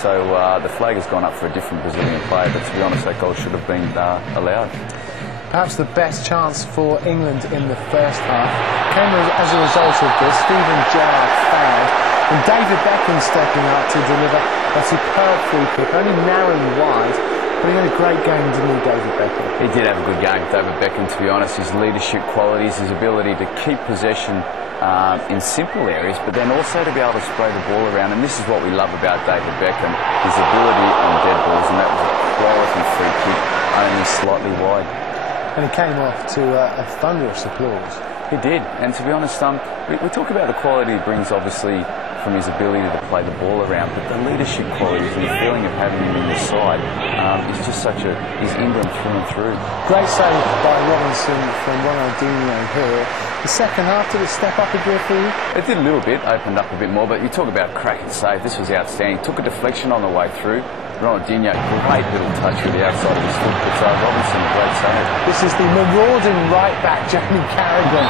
So the flag has gone up for a different Brazilian player, but to be honest, that goal should have been allowed. Perhaps the best chance for England in the first half came as a result of this. Steven Gerrard fouled, and David Beckham stepping up to deliver a superb free kick, only narrowly wide. But he had a great game, didn't he, David Beckham? He did have a good game, David Beckham, to be honest. His leadership qualities, his ability to keep possession in simple areas, but then also to be able to spray the ball around. And this is what we love about David Beckham, his ability on dead balls, and that was a quality free kick, only slightly wide. And he came off to a thunderous applause. He did, and to be honest, we talk about the quality he brings, obviously, from his ability to play the ball around, but the leadership qualities and the feeling of having him in the side is just is England through and through. Great save by Robinson from Ronaldinho here. The second half, did it step up a gear for you? It did a little bit, opened up a bit more, but you talk about cracking save, this was outstanding. Took a deflection on the way through. Ronaldinho, great little touch with the outside of his foot, but Robinson, a great save. This is the marauding right-back, Jamie Carragher,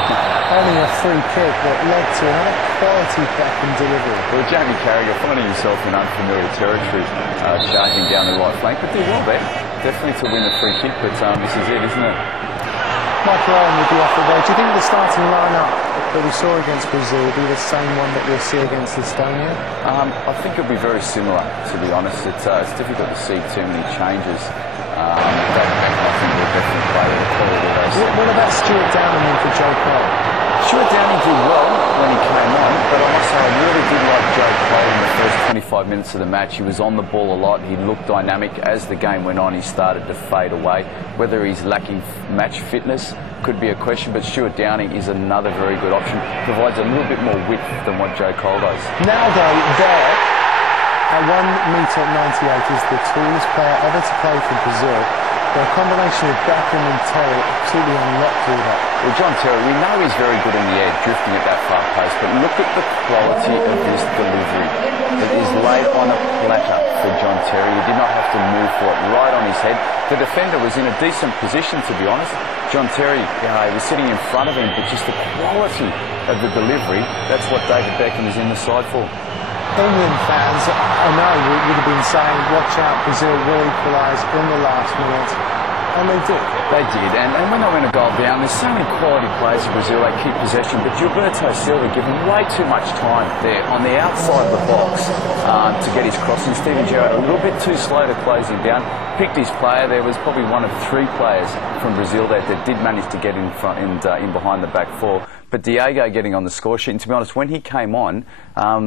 earning a free kick that led to another quality Beckham delivery. Well, Jamie Carragher finding himself in unfamiliar territory, charging down the right flank, but did well there. Definitely to win the free kick, but this is it, isn't it? Michael Owen with the offer there. Do you think the starting line-up that we saw against Brazil will be the same one that we'll see against Estonia? I think it'll be very similar, to be honest. It's difficult to see too many changes. David Beckham, I think, will definitely play with the quality of those. What about Stuart Downing and for Joe Cole? Stuart Downing did well when he came on, but I must say I really did like Joe Cole in the first 25 minutes of the match. He was on the ball a lot, he looked dynamic. As the game went on, he started to fade away. Whether he's lacking match fitness could be a question, but Stuart Downing is another very good option. Provides a little bit more width than what Joe Cole does. Naldo there, at 1m98, is the tallest player ever to play for Brazil. But a combination of Beckham and Terry absolutely unlocked all that. Well, John Terry, we know he's very good in the air, drifting at that far pace, but look at the quality of this delivery. It is laid on a platter for John Terry. He did not have to move for it, right on his head. The defender was in a decent position, to be honest. John Terry was sitting in front of him, but just the quality of the delivery, that's what David Beckham is in the side for. England fans, I know, would have been saying, watch out, Brazil will equalise in the last minute. And they did. They did, and when they went a goal down, there's so many quality players in Brazil, they keep possession, but Gilberto Silva given way too much time there on the outside of the box to get his crossing. Steven Gerrard a little bit too slow to close him down, picked his player. There was probably one of three players from Brazil that did manage to get in front in behind the back four. But Diego getting on the score sheet, and to be honest, when he came on,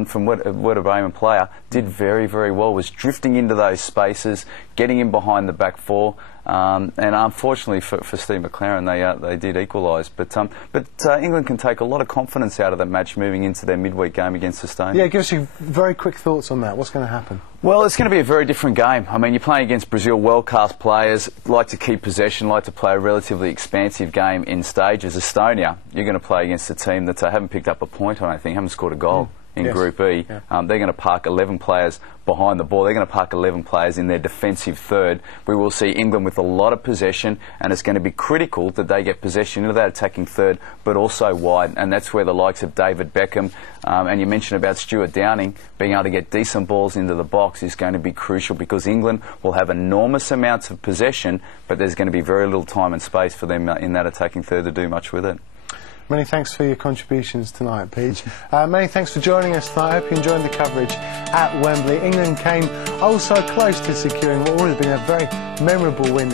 from what a Bremen player, did very, very well, was drifting into those spaces, getting in behind the back four, and unfortunately for Steve McLaren, they did equalise. But England can take a lot of confidence out of that match moving into their midweek game against Estonia. Yeah, give us your very quick thoughts on that. What's going to happen? Well, it's going to be a very different game. I mean, you're playing against Brazil, world-class players, like to keep possession, like to play a relatively expansive game in stages. Estonia, you're going to play against a team that haven't picked up a point, I don't think, haven't scored a goal. In Group E. Yeah. They're going to park 11 players behind the ball. They're going to park 11 players in their defensive third. We will see England with a lot of possession, and it's going to be critical that they get possession into that attacking third, but also wide, and that's where the likes of David Beckham, and you mentioned about Stuart Downing, being able to get decent balls into the box is going to be crucial, because England will have enormous amounts of possession, but there's going to be very little time and space for them in that attacking third to do much with it. Many thanks for your contributions tonight, Peach. Many thanks for joining us tonight. I hope you enjoyed the coverage at Wembley. England came oh so close to securing what would have been a very memorable win.